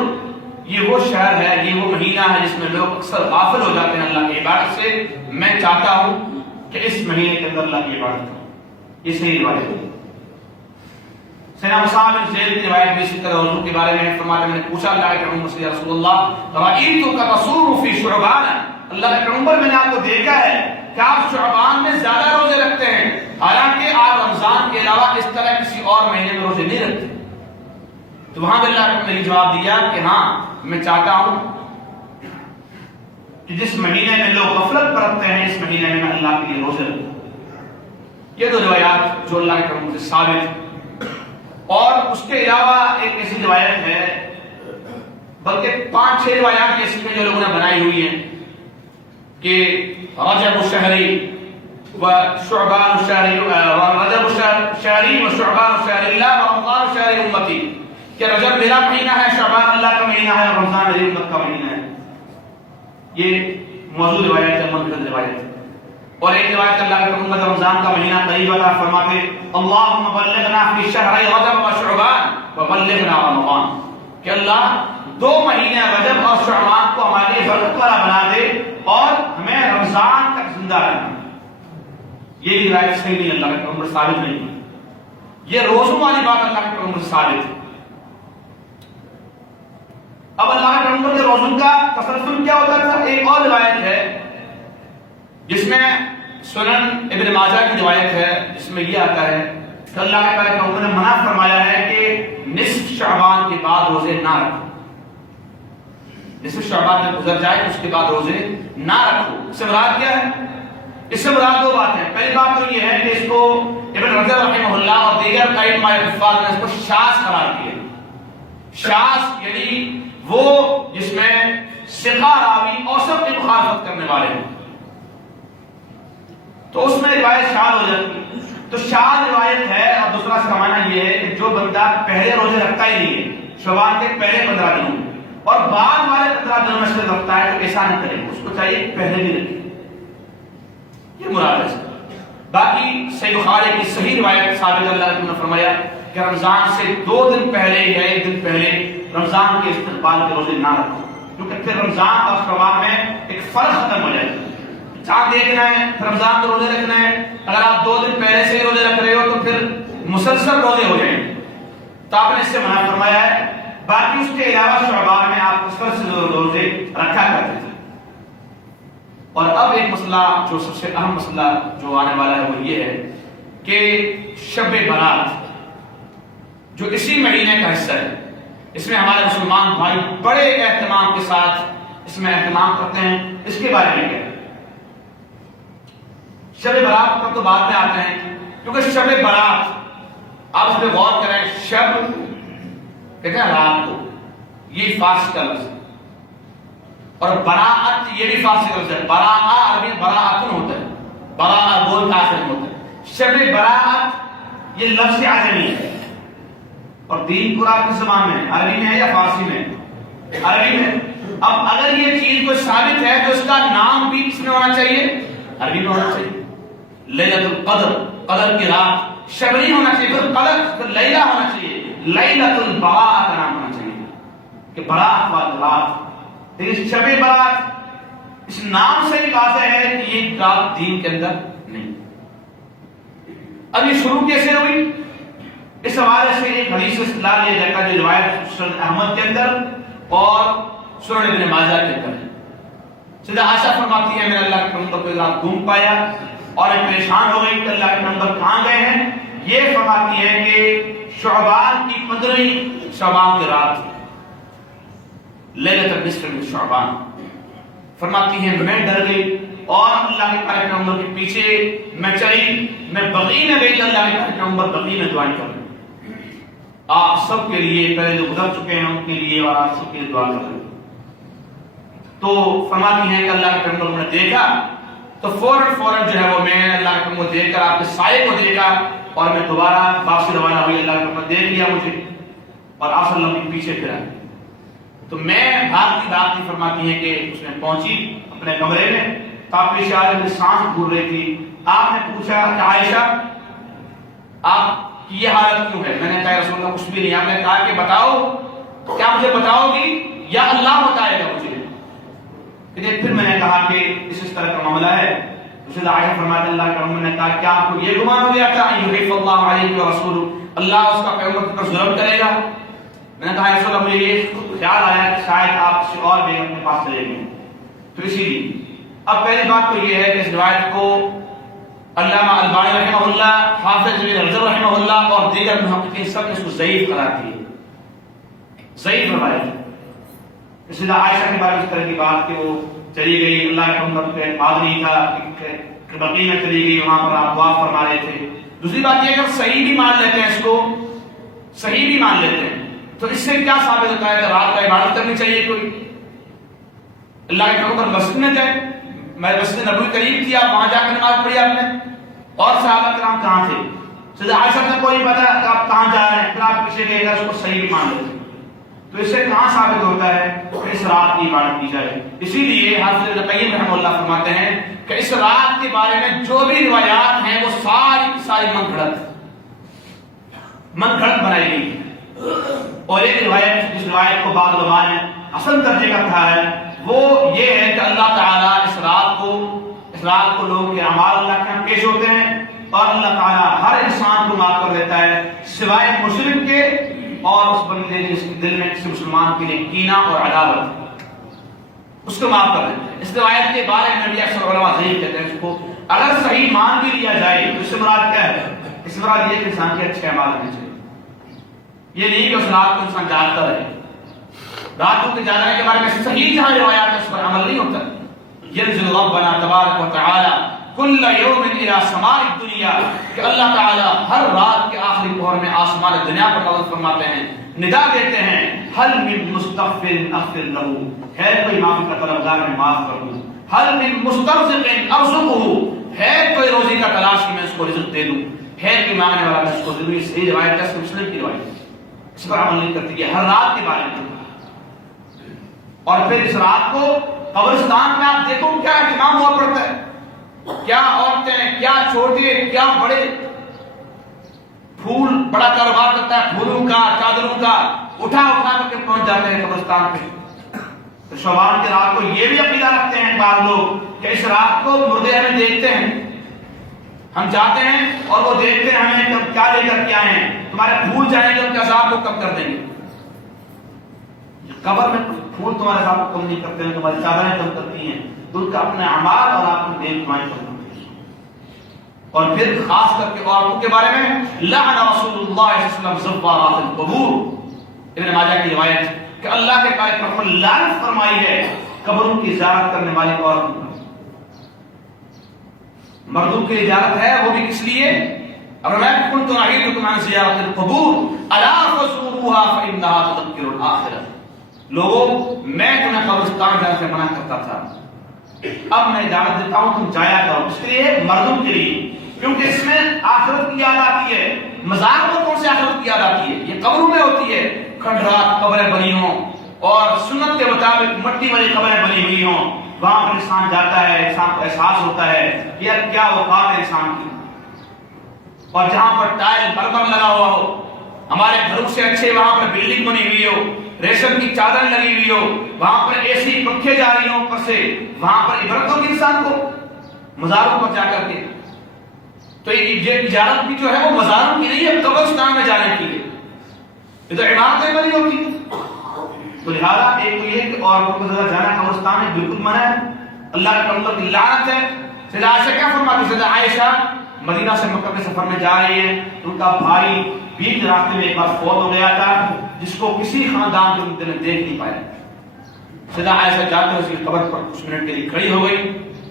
یہ وہ شہر ہے، یہ وہ مہینہ ہے جس میں لوگ اکثر غافل ہو جاتے ہیں اللہ کی عبادت سے. میں چاہتا ہوں کہ اس مہینے کے اندر اللہ کی عبادت کروں. یہ صحیح روایت ہے. سیدنا اسامہ بن زید کی روایت بھی اسی طرح وضو کے بارے میں فرماتے ہیں، میں نے پوچھا اللہ کے پیغمبر سے، یا رسول اللہ رأیتک تصوم فی شعبان، اللہ کے پیغمبر میں نے آپ کو دیکھا ہے کہ آپ شعبان میں زیادہ روزے رکھتے ہیں، حالانکہ آپ رمضان کے علاوہ اس طرح کسی اور مہینے میں روزے نہیں رکھتے. تو وہاں بھی اللہ نے جواب دیا کہ ہاں میں چاہتا ہوں کہ جس مہینے میں لوگ غفلت برتتے ہیں اس مہینے میں اللہ کے لیے روزے رکھوں. یہ 2 روایات جو اللہ کے پیغمبر سے ثابت. اور اس کے علاوہ ایک ایسی روایت ہے، بلکہ 5-6 روایات ایسی ہیں جو لوگوں نے بنائی ہوئی ہیں کہ رجب شہری و شعبان شہری، رجب شہری و شعبان شہری اللہ و رمضان شہری امتی، کہ رجب میرا مہینہ ہے، شعبان اللہ کا مہینہ ہے، اور رمضان میری امت کا مہینہ ہے. یہ موضوع روایت ہے، منفرد روایت ہے. اور ایک روایت اللہ کے پیغمبر رمضان کا مہینہ قریب آتا فرماتے اللہم بلغنا فی شہر رجب و شعبان وبلغنا رمضان، کہ اللہ 2 مہینے رجب اور شعبان کو ہمارے لیے برکت والا بنا دے اور ہمیں رمضان تک زندہ رکھنا. یہ بھی روایت صحیح نہیں، اللہ کے پیغمبر ثابت نہیں. یہ روزوں والی بات اللہ کے پیغمبر ثابت ہے. اب اللہ کے پیغمبر کے روزوں کا تسلسل کیا ہوتا تھا؟ ایک اور روایت ہے جس میں سنن ابن ماجہ کی روایت ہے، جس میں یہ آتا ہے کہ اللہ کے پیغمبر نے منع فرمایا ہے کہ نصف شعبان کے بعد روزے نہ رکھو. نصف شعبان میں گزر جائے تو اس کے بعد روزے نہ رکھو. اس سے مراد کیا ہے؟ اس سے مراد 2 باتیں. پہلی بات تو یہ ہے کہ اس کو ابن رجب رحمہ اللہ اور دیگر ائمہ حفاظ نے اس کو شاذ قرار دیا. شاذ یعنی وہ جس میں ثقہ راوی اوسط کی مخالفت کرنے والے ہیں، تو اس میں روایت شاذ ہو جاتی ہے. تو شاذ روایت ہے. اور دوسرا اس کا معنی یہ ہے کہ جو بندہ پہلے روزے رکھتا ہی نہیں ہے شعبان کے پہلے 15 دنوں اور بعد والے 15 دنوں میں سے رکھتا ہے تو ایسا نہ کرے، اس کو چاہیے پہلے بھی رکھے. یہ مراد ہے. باقی صحیح بخاری کی صحیح روایت ثابت اللہ نے فرمایا کہ رمضان سے 2 دن پہلے یا 1 دن پہلے رمضان کے استقبال کے روزے نہ رکھو، کیونکہ پھر رمضان اور شعبان میں ایک فرق ختم ہو جائے گا. چاند دیکھنا ہے، رمضان کو روزے رکھنا ہے. اگر آپ 2 دن پہلے سے روزے رکھ رہے ہو تو پھر مسلسل روزے ہو جائیں گے. تو آپ نے اس سے منع فرمایا ہے. باقی اس کے علاوہ شعبان میں آپ مسلسل روزے رکھا کرتے تھے. اور اب ایک مسئلہ جو سب سے اہم مسئلہ جو آنے والا ہے وہ یہ ہے کہ شب برات جو اسی مہینے کا حصہ ہے، اس میں ہمارے مسلمان بھائی بڑے اہتمام کے ساتھ اس میں اہتمام کرتے ہیں. اس کے بارے میں کیا ہے؟ شب برات پر تو بعد میں آتے ہیں، کیونکہ شب برات آپ اس پہ غور کریں، شب کہتے ہیں رات کو، یہ فارسی کا لفظ ہے، اور براعت یہ بھی فارسی کا لفظ ہے. براء عربی براعتن ہوتا ہے، براء بول کا آخر ہوتا ہے. شب براعت یہ لفظ عجمی ہے، اور دین قرآن کی زبان میں عربی میں ہے یا فارسی میں؟ عربی میں. اب اگر یہ چیز کوئی ثابت ہے تو اس کا نام بھی کس میں ہونا چاہیے؟ عربی میں ہونا چاہیے. لیلۃ القدر، قدر کی رات، شب نہیں ہونا چاہیے، پھر قدر پھر لیلہ ہونا چاہیے. لیلۃ البراء کا نام ہونا چاہیے کہ براءت والی رات. لیکن شب برات اس نام سے بھی واضح ہے کہ یہ رات دین کے اندر نہیں. اب یہ شروع کیسے ہوئی؟ اس حوالے سے ایک حدیث استدلال لیا جاتا ہے جو روایت سنن احمد کے اندر اور سنن ابن ماجہ کے اندر ہے. سیدہ عائشہ فرماتی ہے میں نے اللہ کے پیغمبر کو رات گھوم پایا اور پریشان ہو گئی کہ اللہ کے پیغمبر کہاں گئے ہیں. یہ فرماتی ہے کہ شعبان کی 15ویں شعبان کی رات لیلۃ النصف من شعبان. فرماتی ہے میں ڈر گئی اور اللہ کے پیغمبر کے پیچھے میں چلی، میں بقیع میں گئی، اللہ کے پیغمبر بقیع میں دعائیں کر رہے. آپ سب کے لیے پہلے جو گزر چکے ہیں ان کے لیے اور آپ سب کے لیے دعا کر رہے. تو فرماتی ہیں کہ اللہ کے پیغمبر نے دیکھا تو فوراً جو ہے وہ میں اللہ کے پیغمبر دیکھ کر آپ کے سائے کو دیکھا اور میں دوبارہ واپسی روانہ ہوئی. اللہ کے پیغمبر دیکھ لیا مجھے اور آپ صلی اللہ علیہ وسلم کے پیچھے پھرا. تو میں بھاگتی فرماتی ہے کہ اس میں پہنچی اپنے کمرے میں، کافی شاید میں سانس پھول رہی تھی. آپ نے پوچھا کہ عائشہ آپ کی یہ حالت کیوں ہے؟ میں نے کہا رسول اللہ کچھ بھی نہیں. آپ نے کہا کہ بتاؤ، کیا مجھے بتاؤ گی یا اللہ بتائے گا مجھے؟ پھر میں نے کہا کہ اس طرح کا معاملہ ہے. سیدہ عائشہ فرماتے اللہ کے پیغمبر نے کہا کیا آپ کو یہ گمان ہو گیا تھا یحیف اللہ علیہ ورسولہ، اللہ اس کا پیغمبر پر ظلم کرے گا؟ میں نے کہا رسول اللہ مجھے یہ خیال آیا کہ شاید آپ کسی اور بیگم کے پاس چلے گئے. تو اسی لیے اب پہلی بات تو یہ ہے کہ اس روایت کو علامہ البانی رحمہ اللہ، حافظ ابن رجب رحمہ اللہ اور دیگر محققین سب نے اس کو ضعیف قرار دیا. ضعیف روایت ہے. سیدہ عائشہ کے بارے میں اس طرح کی بات کہ وہ چلی گئی، اللہ کے پیغمبر پہ بات نہیں تھا کہ بقیع میں چلی گئی، وہاں پر آپ دعا فرما رہے تھے. دوسری بات یہ ہے کہ صحیح بھی مان لیتے ہیں، اس کو صحیح بھی مان لیتے ہیں تو اس سے کیا ثابت ہوتا ہے کہ رات کا عبادت کرنی چاہیے کوئی؟ اللہ کے پیغمبر مسجد میں گئے، میں مسجد نبوی قریب تھی، آپ وہاں جا کے نماز پڑھی آپ نے، اور صحابہ کرام کہاں تھے؟ سیدہ عائشہ نے کوئی پتہ کہ آپ کہاں جا رہے ہیں، پھر آپ پیچھے گئے گا، اس کو صحیح بھی مان لیتے ہیں. تو اس سے کہاں ثابت ہوتا ہے کہ اس رات کی عبادت کی جائے؟ اسی لیے حافظ ابن قیم رحمہ اللہ فرماتے ہیں کہ اس رات کے بارے میں جو بھی روایات ہیں وہ ساری کی ساری من گھڑت بنائی گئی ہے. اور ایک روایت جس روایت کو بعض علماء نے حسن درجے کا کہا ہے وہ یہ ہے کہ اللہ تعالیٰ اس رات کو لوگوں کے اعمال اللہ کے ہاں پیش ہوتے ہیں اور اللہ تعالیٰ ہر انسان کو معاف کر دیتا ہے سوائے مشرک کے اور اس بندے جس کے دل میں کسی مسلمان کے لیے کینہ اور عداوت، اس کو معاف کر دیتا ہے. اس روایت کے بارے میں بھی اکثر علماء ضعیف کہتے ہیں. اس کو اگر صحیح مان بھی لیا جائے تو اس سے مراد کیا ہے؟ اس سے مراد یہ کہ انسان کے اچھے اعمال ہونے چاہیے. یہ نہیں کہ اس رات کو انسان جاگتا رہے. راتوں کے جاگنے کے بارے میں صحیح جہاں روایات ہے اس پر عمل نہیں ہوتا. ينزل ربنا تبارک و تعالی کل یوم الى سماء الدنیا کہ اللہ تعالی ہر رات کے آخری پہر میں آسمان دنیا پر نزول فرماتے ہیں، ندا دیتے ہیں هل من مستغفر اغفر له، ہے کوئی معافی کا طلبگار میں معاف کر دوں، هل من مسترزق ارزقه، ہے کوئی روزی کا تلاش میں اس کو رزق دے دوں، ہے کوئی مانگنے والا میں اس کو دے دوں. یہ صحیح روایت ہے، مسلم کی روایت ہے، اس پر عمل نہیں کرتی ہے ہر رات کے بارے میں. اور پھر اس رات کو قبرستان میں آپ دیکھو کیا اہتمام ہوا پڑتا ہے، کیا عورتیں، کیا چھوٹے کیا بڑے، پھول بڑا کاروبار کرتا ہے، پھولوں کا، چادروں کا، اٹھا کر کے پہنچ جاتے ہیں قبرستان پہ. تو شعبان کی رات کو یہ بھی عقیدہ رکھتے ہیں بعض لوگ کہ اس رات کو مردے ہمیں دیکھتے ہیں، ہم جاتے ہیں اور وہ دیکھتے ہیں ہمیں کب کیا لے کر کے آئے ہیں، تمہارے پھول جائیں گے ان کے عذاب کو کم کر دیں گے. قبر میں پھول تمہارے عذاب کو کم نہیں کرتے ہیں، تمہاری چادریں کم کرتی ہیں، تو ان کا اپنے اعمال اور آپ کی نیک کمائی کم کرتی ہیں. اور پھر خاص کر کے عورتوں کے بارے میں لعن رسول اللہ صلی اللہ علیہ وسلم زوارات القبور، ابن ماجہ کی روایت کہ اللہ کے پیغمبر نے لعنت فرمائی ہے قبروں کی زیارت کرنے والی عورتوں پر۔ مردوں کی اجازت ہے، وہ بھی کس لیے؟ اور میں كنت نهيتكم عن زيارة القبور الا فزوروها فانها تذكر الاخرة، لوگوں میں تمہیں قبرستان جانے سے منع کرتا تھا، اب میں اجازت دیتا ہوں تم جایا کرو۔ اس لیے مردوں کے لیے، کیونکہ اس میں آخرت کی یاد آتی ہے۔ مزار میں کون سے آخرت کی یاد آتی ہے؟ یہ قبروں میں ہوتی ہے، کھنڈرات قبریں بنی ہوں اور سنت کے مطابق مٹی والی قبریں بنی ہوئی ہوں، وہاں پر انسان جاتا ہے، انسان کو احساس ہوتا ہے کہ کیا اوقات ہے انسان کی۔ اور جہاں پر ٹائل مرمر لگا ہوا ہو، ہمارے گھروں سے اچھے وہاں پر بلڈنگ بنی ہوئی ہو، ریشم کی چادر لگی ہوئی ہو، وہاں پر اے سی پنکھے جا رہی ہوں اوپر سے، وہاں پر عبرت ہوگی انسان کو مزاروں پر جا کر کے۔ تو یہ اجازت بھی جو ہے وہ مزاروں کی نہیں ہے، قبرستان میں جانے کی ہے، یہ تو عمارتیں بنی ہوتی ہیں۔ تو لہٰذا ایک تو یہ کہ عورتوں کو زیادہ جانا قبرستان میں بالکل منع ہے، اللہ کے پیغمبر کی لعنت ہے۔ سیدہ عائشہ کیا فرماتی ہے؟ سیدہ عائشہ مدینہ سے مکہ کے سفر میں جا رہی ہے، ان کا بھائی بیچ راستے میں ایک بار فوت ہو گیا تھا، جس کو کسی خاندان کے بندے نے دیکھ نہیں پایا۔ سیدہ عائشہ جاتے ہوئے اس کی قبر پر کچھ منٹ کے لیے کھڑی ہو گئی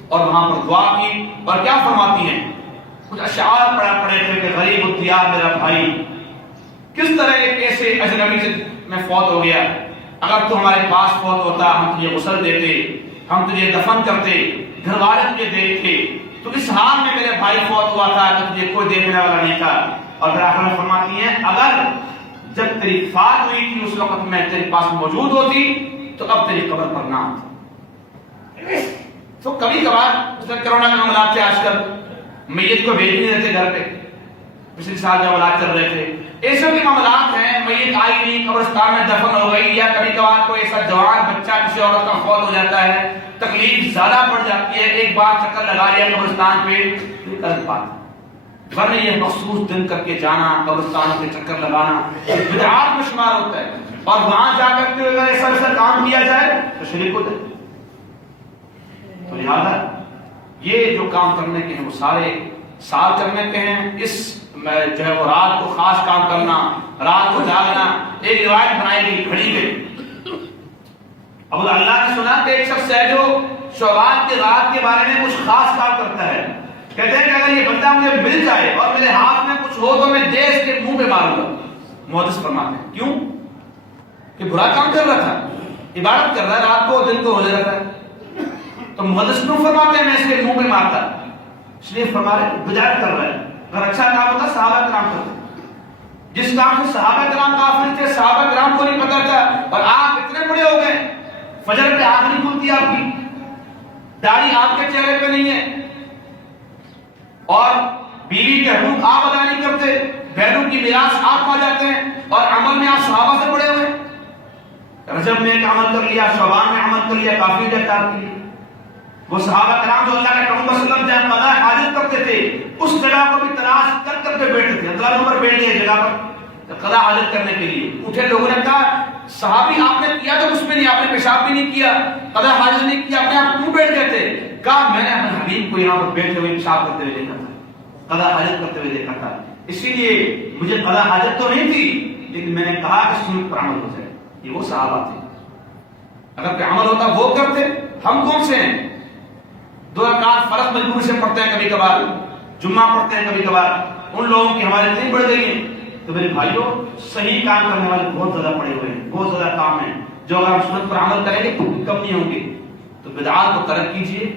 اور وہاں پر دعا کی، اور کیا فرماتی ہیں؟ کچھ اشعار پڑے تھے کہ غریب الدیار میرا بھائی، کس طرح ایک ایسے اجنبی سے میں فوت ہو گیا، اگر تو ہمارے پاس فوت ہوتا ہم تجھے غسل دیتے، ہم تجھے دفن کرتے، گھر والے تجھے دیکھتے، تو اس حال میں میرے بھائی فوت ہوا تھا کہ تجھے کوئی دیکھنے والا نہیں تھا۔ اور پھر آخر میں فرماتی ہیں اگر جب تیری وفات ہوئی تھی اس وقت میں تیرے پاس موجود ہوتی تو اب تیری قبر پر نہ آتی۔ تو کبھی کبھار کرونا کے معاملات تھے، آج کل میت کو بھیج نہیں دیتے گھر پہ، پچھلے سال جو معاملات چل رہے تھے، ایسے بھی معاملات ہیں، میت آئی نہیں، قبرستان میں دفن ہو گئی، یا کبھی کبھار کوئی ایسا جوان بچہ کسی عورت کا فوت ہو جاتا ہے، تکلیف زیادہ بڑھ جاتی ہے، ایک بار چکر لگا لیا قبرستان پہ نہیں کر پاتا، ورنہ یہ مخصوص دن کر کے جانا، قبرستان کے چکر لگانا بدعات میں شمار ہوتا ہے، اور وہاں جا کر کے اگر ایسا کام کیا جائے تو شریک ہوتا ہے۔ تو لہٰذا یہ جو کام کرنے کے ہیں وہ سارے سال کرنے کے ہیں، اس جو ہے وہ رات کو خاص کام کرنا، رات کو جاگنا، ایک روایت بنائی گئی، کھڑی گئی۔ اب اللہ نے سنا کہ ایک شخص ہے جو شعبان کی رات کے بارے میں کچھ خاص کام کرتا ہے، کہتے ہیں کہ اگر یہ بندہ مجھے مل جائے اور میرے ہاتھ میں کچھ ہو تو میں دے اس کے منہ پہ ماروں گا۔ محدث فرماتے ہیں کیوں؟ کہ برا کام کر رہا تھا، عبادت کر رہا ہے، رات کو دن کو روزہ رکھ رہا ہے، تو محدث کیوں فرماتے ہیں میں اس کے منہ پہ مارتا؟ اس لیے فرما رہے بدعت کر رہا ہے۔ اگر اچھا کام ہوتا صحابہ کرام کرتے، جس کام سے صحابہ کرام کافر تھے، صحابہ کرام کو نہیں پتا تھا، اور آپ اتنے بڑے ہو گئے، فجر پہ آنکھ نہیں کھلتی آپ کی، داڑھی آپ کے چہرے پہ نہیں ہے، اور بیوی کے حقوق آپ ادا نہیں کرتے، بہنوں کی میراث آپ کھا جاتے ہیں، اور عمل میں آپ صحابہ سے بڑے ہوئے، رجب میں ایک عمل کر لیا، شعبان میں عمل کر لیا، کافی رہتا آپ کے لیے۔ وہ صحابہ کرام جو اللہ کے پیغمبر صلی اللہ علیہ وسلم جہاں قضاء حاجت کرتے تھے، اس جگہ کو بھی تلاش کر کر کے بیٹھتے تھے، اللہ نمبر بیٹھ گئے جگہ پر قضاء حاجت کرنے کے لیے۔ اٹھے لوگوں نے کہا صحابی آپ نے کیا تو اس میں نہیں، آپ نے پیشاب بھی نہیں کیا، قضاء حاجت نہیں کیا، اپنے آپ کیوں بیٹھ گئے تھے؟ کہا میں نے اپنے حبیب کو یہاں پر بیٹھے ہوئے پیشاب کرتے ہوئے دیکھا تھا، قضاء حاجت کرتے ہوئے دیکھا تھا، اسی لیے مجھے قضاء حاجت تو نہیں تھی، لیکن میں نے کہا کہ سنت پر عمل ہو جائے۔ یہ وہ صحابہ تھے، اگر پہ عمل ہوتا وہ کرتے، ہم کون سے ہیں؟ 2 رکعت فرض مجبور سے پڑھتے ہیں کبھی کبھار، جمعہ پڑھتے ہیں کبھی کبھار، ان لوگوں کی ہمارے اتنی بڑھ گئی ہیں۔ تو میرے بھائیوں صحیح کام کرنے والے بہت زیادہ پڑے ہوئے ہیں، بہت زیادہ کام ہیں، جو اگر ہم سنت پر عمل کریں گے تو کم نہیں ہوں گے۔ تو بدعات کو ترک کیجیے،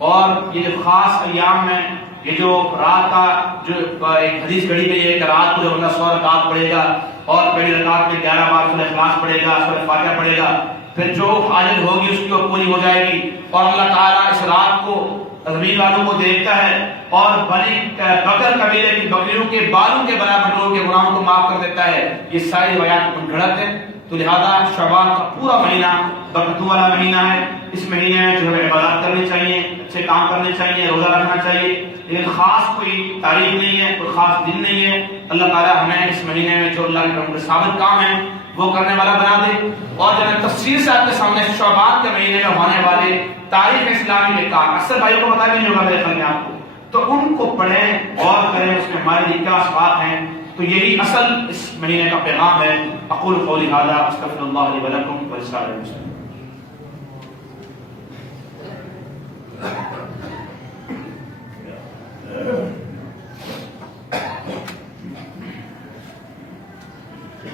اور یہ جو خاص ایام میں یہ جو رات کا جو ایک حدیث گھڑی گئی ہے کہ رات کو جو بندہ 100 رکعت پڑھے گا اور پہلی رکعت میں 11 بار سورہ اخلاص پڑھے گا، سورہ فاتحہ پڑھے گا، پھر جو حاجت ہوگی اس کی وہ پوری ہو جائے گی، اور اللہ تعالیٰ اس رات کو زمین والوں کو دیکھتا ہے اور بنی بکر قبیلے کی بکریوں کے بالوں کے برابر لوگوں کے گناہوں کو معاف کر دیتا ہے۔ یہ ساری روایات من گھڑت ہے۔ تو لہذا شعبان کا پورا مہینہ برکتوں والا مہینہ ہے، اس مہینے میں جو ہے عبادات کرنی چاہیے، اچھے کام کرنے چاہیے، روزہ رکھنا چاہیے، لیکن خاص کوئی تاریخ نہیں ہے، کوئی خاص دن نہیں ہے۔ اللہ تعالیٰ ہمیں اس مہینے میں جو اللہ کے پیغمبر کے ثابت کام ہیں وہ کرنے والا بنا دے، اور جو میں تفصیل سے آپ کے سامنے شعبان کے مہینے میں ہونے والے تاریخ اسلامی کے کام، اکثر بھائیوں کو پتا بھی نہیں ہوگا میرے خیال میں آپ کو تو ان کو پڑھیں، غور کریں اس میں ہمارے لیے کیا اسباق ہیں. تو یہی اصل اس مہینے کا پیغام ہے. اقول قولی ھذا استغفر اللہ لی ولکم ولسائر المسلمین.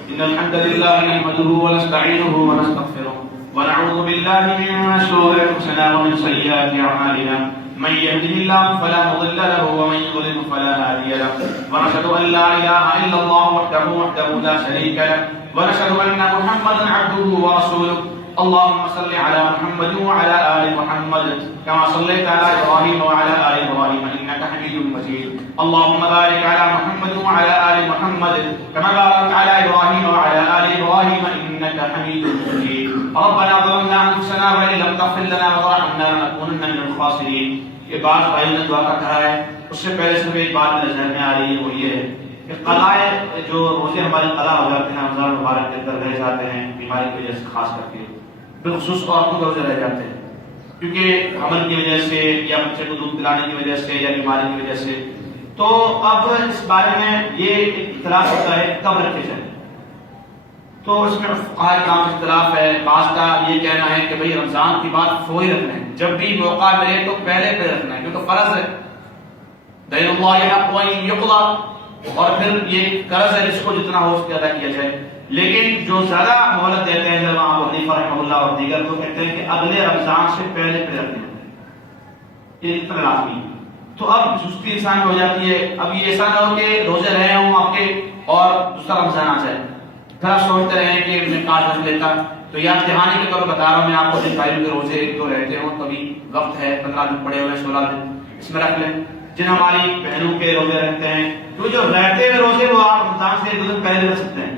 إن الحمد لله نحمده ونستعينه ونستغفره ونعوذ بالله من شرور أنفسنا ومن سيئات أعمالنا من يهده الله فلا مضل له ومن يضلل فلا هادي له ونشهد أن لا إله إلا الله وحده لا شريك له ونشهد أن محمدا عبده ورسوله. اللهم صل على محمد وعلى آل محمد كما صليت على إبراهيم وعلى آل إبراهيم إنك حميد مجيد. اللهم بارك على محمد وعلى آل محمد كما باركت على إبراهيم وعلى آل إبراهيم إنك حميد مجيد. ربنا ظلمنا أنفسنا وإن لم تغفر لنا وترحمنا لنكونن من الخاسرين. یہ بات بھائی نے دعا کا کہا ہے. اس سے پہلے سے ایک بات نظر میں آ رہی ہے، وہ یہ ہے کہ قضائے جو روزے ہمارے قضا ہو جاتے ہیں رمضان مبارک کے اندر رہ جاتے ہیں بیماری کی وجہ سے، خاص کر کے بالخصوص عورتوں کے روزے رہ جاتے ہیں کیونکہ حمل کی وجہ سے یا بچے کو دودھ پلانے کی وجہ سے یا بیماری کی وجہ سے. تو اب اس بارے میں یہ اختلاف ہوتا ہے کب رکھے جائیں. تو اس میں فقہاء کرام کا اختلاف ہے. بعض کا یہ کہنا ہے کہ بھئی رمضان کی بات فوری رکھنا ہے، جب بھی موقع ملے تو پہلے پہ رکھنا ہے کیونکہ فرض ہے. دین اللہ یحق ان یقضی، اور پھر یہ قرض ہے جس کو جتنا ہو اس کے ادا کیا جائے. لیکن جو زیادہ مہلت دیتے ہیں امام ابو حنیفہ رحمہ اللہ اور دیگر کو کہتے ہیں کہ اگلے رمضان سے پہلے پہ رکھنا ہے، یہ اتنا لازمی ہے. تو اب سستی انسان ہو جاتی ہے. اب یہ ایسا نہ ہو کہ روزے رہے ہوں آپ کے اور دوسرا رمضان آ جائے، پھر آپ سوچتے رہیں کہ میں کاش رکھ لیتا. تو یا امتحانی کے طور پر بتا رہا ہوں میں آپ کو، جن بھائیوں کے روزے ایک دو رہتے ہوں کبھی وقت ہے 15 دن پڑے ہوئے 16 دن اس میں رکھ لیں. جن ہماری بہنوں کے روزے رہتے ہیں تو جو رہتے ہوئے روزے وہ آپ رمضان سے ایک دو دن پہلے رکھ سکتے ہیں.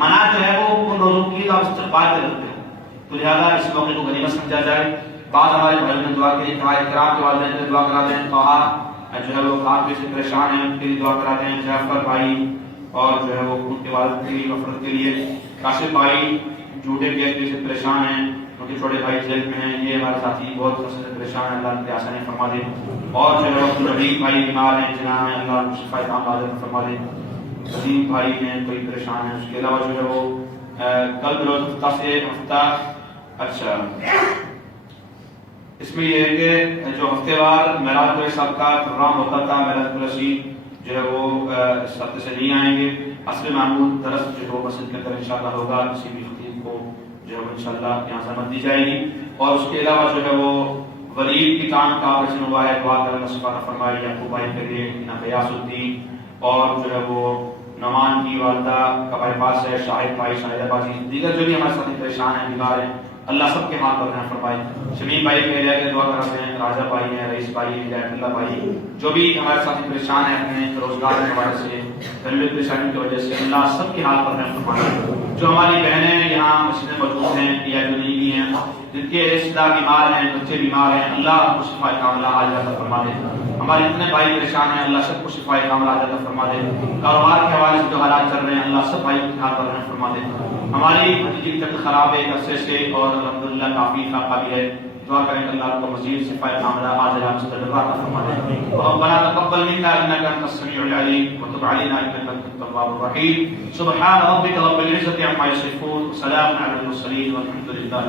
منع جو ہے وہ ان روزوں کی آپ استقبال پہ رکھتے ہیں. تو لہٰذا اس موقع کو غنیمت سمجھا جائے. بعض ہمارے بھائیوں نے دعا کی، ہمارے کرام کے والدین نے دعا کرا دیں. توہا جو ہے وہ کافی سے پریشان ہیں، ان کے لیے دعا کرا دیں. جعفر بھائی اور جو ہے وہ ان کے والد کی مغفرت کے لیے. کاشف بھائی جھوٹے گیس سے پریشان ہیں، ان کے چھوٹے بھائی جیل میں ہیں. یہ ہمارے ساتھی بہت عرصے سے پریشان ہیں، اللہ ان کی آسانی فرما دے. اور جو ہے وہ ربیع بھائی بیمار ہیں جنہاں میں اللہ شفا کام عاجل فرما دے. عظیم بھائی ہیں کوئی پریشان ہے. اس کے علاوہ جو ہے وہ کل روز ہفتہ سے ہفتہ اچھا اس میں یہ ہے کہ جو ہفتے وار معراج کے ساتھ کا پروگرام ہوتا تھا، معراج الرشید جو ہے وہ اس ہفتے سے نہیں آئیں گے. اصل معمول درس جو ہے وہ مسجد کے اندر انشاءاللہ ہوگا. کسی بھی خطیب کو جو ہے وہ انشاءاللہ یہاں زحمت دی جائے گی. اور اس کے علاوہ جو ہے وہ ولید کی کام کا آپریشن ہوا ہے، دعا کر اللہ سبحانہ فرمائے یعقوب بھائی کے لیے، غیاث الدین اور جو ہے وہ نعمان کی والدہ کا بائی پاس ہے، شاہد بھائی، شاہدہ بازی، دیگر جو بھی ہمارے ساتھ پریشان ہیں بیمار ہیں، اللہ سب کے حال پر رحم فرمائے. شمیم بھائی کے لیے دعا کراتے ہیں، راجہ بھائی ہیں، رئیس بھائی، ہدایت اللہ بھائی، جو بھی ہمارے ساتھ پریشان ہیں اپنے روزگار کے حوالے سے، گھریلو پریشانی کی وجہ سے، اللہ سب کے حال پر رحم فرمائے. جو ہماری بہنیں یہاں مسجد میں موجود ہیں یا جو نہیں بھی ہیں، جن کے رشتہ دار بیمار ہیں، بچے بیمار ہیں، اللہ کو شفا کاملہ عاجلہ فرما دے. ہمارے اتنے بھائی پریشان ہیں، اللہ سب کو شفا کاملہ عاجلہ فرما دے. کاروبار کے حوالے سے جو حالات چل رہے ہیں، اللہ سب بھائی کے حال پر رحم فرما دے. ہماری بھتیجی کی طبیعت خراب ہے ایک عرصے سے اور الحمدللہ کافی قابل ہے. دعا کریں کہ اللہ کو مزید شفا کاملہ عاجلہ مستدرہ عطا فرما دے. ربنا تقبل منا انك انت السميع العليم وتب علينا انك انت التواب الرحيم. سبحان ربك رب العزة عما يصفون وسلام على المرسلين والحمد لله.